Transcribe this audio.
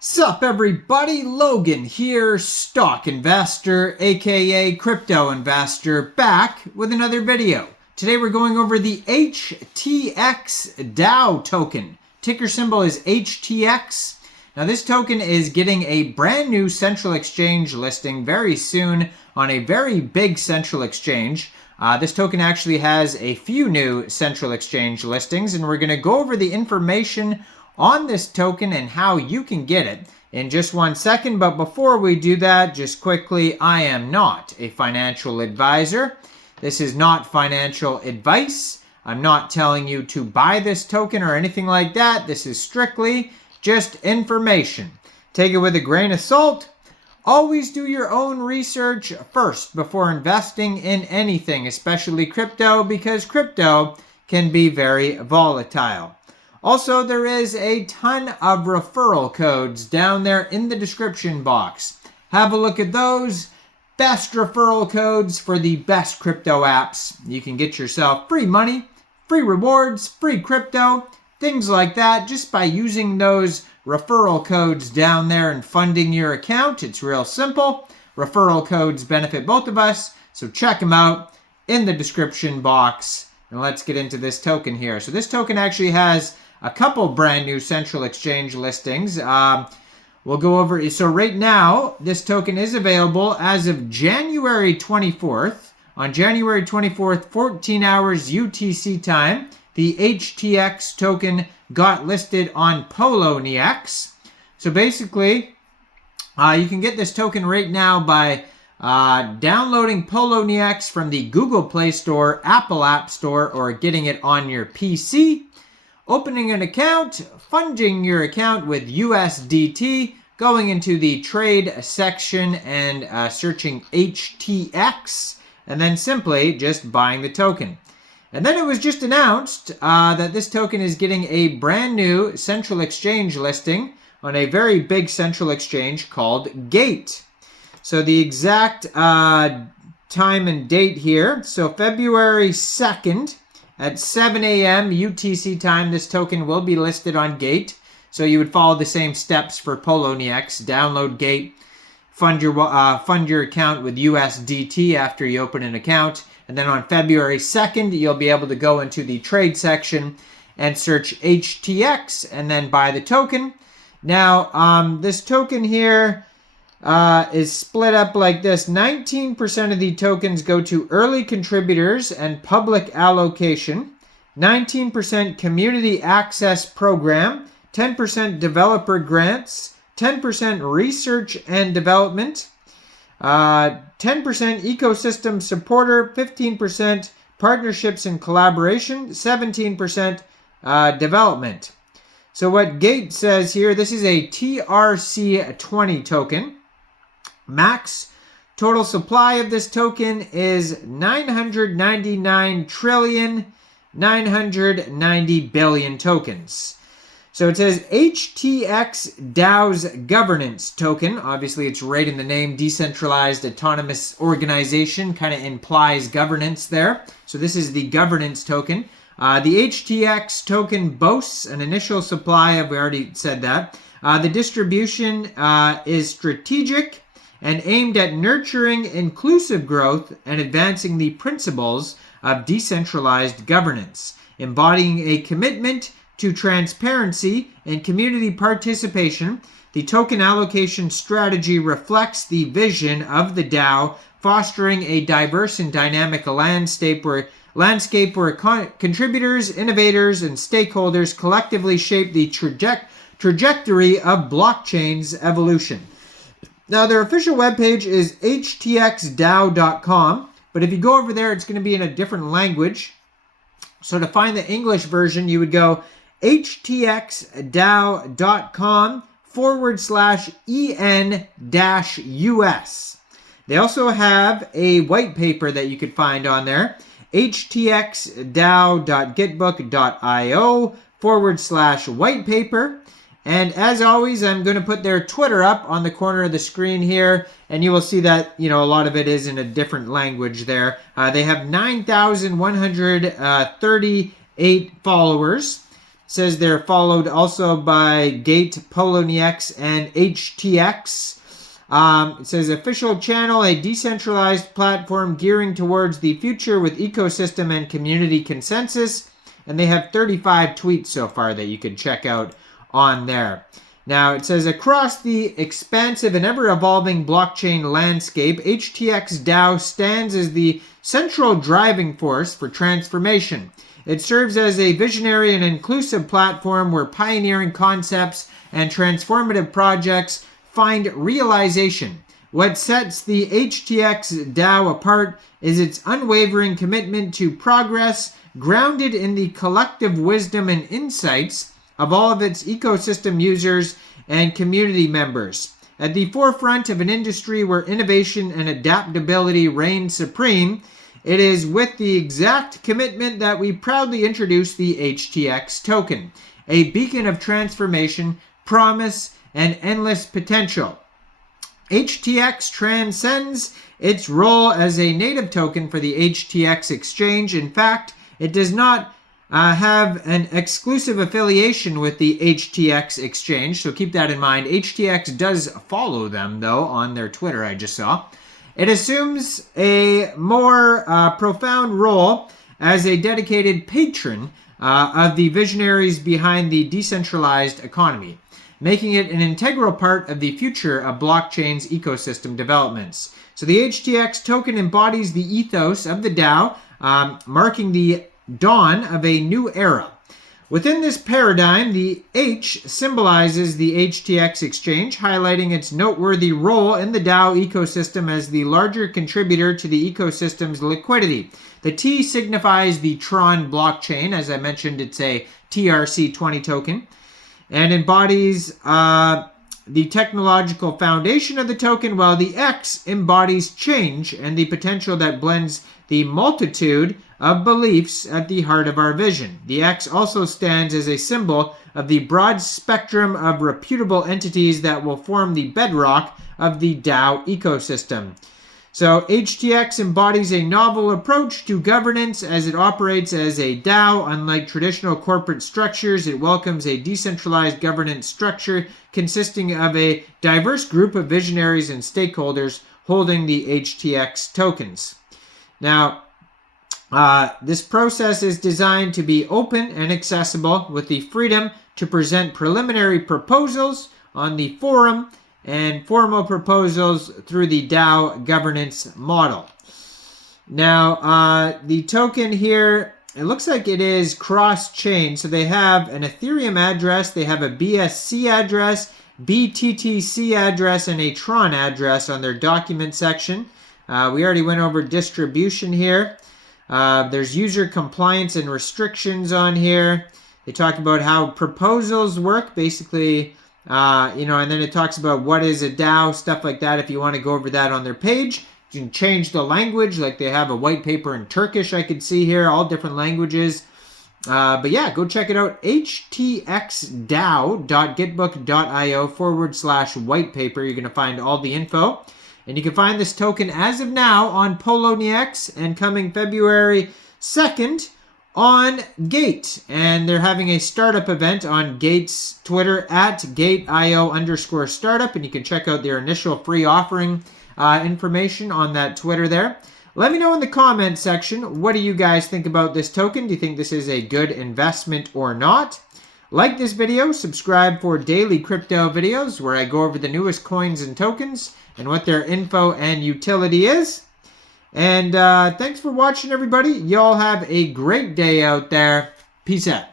Sup everybody, Logan here, stock investor, aka crypto investor, back with another video. Today we're going over the Htxdao token. Ticker symbol is HTX. Now this token is getting a brand new central exchange listing very soon on a very big central exchange. This token actually has a few new central exchange listings, and we're going to go over the information on this token and how you can get it in just 1 second. But before we do that, just quickly, I am not a financial advisor. This is not financial advice. I'm not telling you to buy this token or anything like that. This is strictly just information. Take it with a grain of salt. Always do your own research first before investing in anything, especially crypto, because crypto can be very volatile. Also, there is a ton of referral codes down there in the description box. Have a look at those. Best referral codes for the best crypto apps. You can get yourself free money, free rewards, free crypto, things like that just by using those referral codes down there and funding your account. It's real simple. Referral codes benefit both of us, so check them out in the description box. And let's get into this token here. So this token actually has a couple brand new central exchange listings. We'll go over. So right now, this token is available as of January 24th. On January 24th, 14 hours UTC time, the HTX token got listed on Poloniex. So basically, you can get this token right now by downloading Poloniex from the Google Play Store, Apple App Store, or getting it on your PC. Opening an account, funding your account with USDT, going into the trade section and searching HTX, and then simply just buying the token. And then it was just announced that this token is getting a brand new central exchange listing on a very big central exchange called Gate. So the exact time and date here, so February 2nd, at 7 a.m. UTC time, this token will be listed on Gate. So you would follow the same steps for Poloniex. Download Gate, fund your account with USDT after you open an account. And then on February 2nd, you'll be able to go into the trade section and search HTX and then buy the token. Now, this token here is split up like this. 19% of the tokens go to early contributors and public allocation, 19% community access program, 10% developer grants, 10% research and development, 10% ecosystem supporter, 15% partnerships and collaboration, 17% development. So what Gate says here, this is a TRC20 token. Max total supply of this token is 999,990,000,000,000 tokens. So it says Htxdao's governance token. Obviously, it's right in the name, decentralized autonomous organization, kind of implies governance there. So this is the governance token. The HTX token boasts an initial supply of, we already said that. The distribution is strategic and aimed at nurturing inclusive growth and advancing the principles of decentralized governance, embodying a commitment to transparency and community participation. The token allocation strategy reflects the vision of the DAO, fostering a diverse and dynamic landscape where contributors, innovators, and stakeholders collectively shape the trajectory of blockchain's evolution. Now, their official webpage is htxdao.com, but if you go over there, it's going to be in a different language. So to find the English version, you would go htxdao.com/en-US. They also have a white paper that you could find on there, htxdao.gitbook.io/white paper. And as always, I'm going to put their Twitter up on the corner of the screen here, and you will see that, a lot of it is in a different language there. They have 9,138 followers. says they're followed also by Gate, Poloniex, and HTX. It says official channel, a decentralized platform gearing towards the future with ecosystem and community consensus. And they have 35 tweets so far that you could check out on there. Now, it says, across the expansive and ever-evolving blockchain landscape, Htxdao stands as the central driving force for transformation. It serves as a visionary and inclusive platform where pioneering concepts and transformative projects find realization. What sets the Htxdao apart is its unwavering commitment to progress, grounded in the collective wisdom and insights of all of its ecosystem users and community members. At the forefront of an industry where innovation and adaptability reign supreme, it is with the exact commitment that we proudly introduce the HTX token, a beacon of transformation, promise, and endless potential. HTX transcends its role as a native token for the HTX exchange. In fact, it does not have an exclusive affiliation with the HTX exchange, so keep that in mind. HTX does follow them, though, on their Twitter, I just saw. It assumes a more profound role as a dedicated patron of the visionaries behind the decentralized economy, making it an integral part of the future of blockchain's ecosystem developments. So the HTX token embodies the ethos of the DAO, marking the dawn of a new era. Within this paradigm, the H symbolizes the HTX exchange, highlighting its noteworthy role in the DAO ecosystem as the larger contributor to the ecosystem's liquidity. The T signifies the Tron blockchain. As I mentioned, it's a TRC20 token, and embodies the technological foundation of the token, while the X embodies change and the potential that blends the multitude of beliefs at the heart of our vision. The X also stands as a symbol of the broad spectrum of reputable entities that will form the bedrock of the DAO ecosystem. So HTX embodies a novel approach to governance as it operates as a DAO. Unlike traditional corporate structures, it welcomes a decentralized governance structure consisting of a diverse group of visionaries and stakeholders holding the HTX tokens. Now, this process is designed to be open and accessible with the freedom to present preliminary proposals on the forum and formal proposals through the DAO governance model. Now, the token here, it looks like it is cross-chain. So they have an Ethereum address, they have a BSC address, BTTC address, and a Tron address on their document section. We already went over distribution here. There's user compliance and restrictions on here. They talk about how proposals work, basically, and then it talks about what is a DAO, stuff like that. If you want to go over that on their page, you can change the language. Like they have a white paper in Turkish, I could see here, all different languages. But yeah, go check it out. htxdao.gitbook.io/white paper. You're going to find all the info. And you can find this token as of now on Poloniex and coming February 2nd on Gate. And they're having a startup event on Gate's Twitter at @GateIO_startup. And you can check out their initial free offering information on that Twitter there. Let me know in the comment section, what do you guys think about this token? Do you think this is a good investment or not? Like this video, subscribe for daily crypto videos where I go over the newest coins and tokens and what their info and utility is. And thanks for watching, everybody. Y'all have a great day out there. Peace out.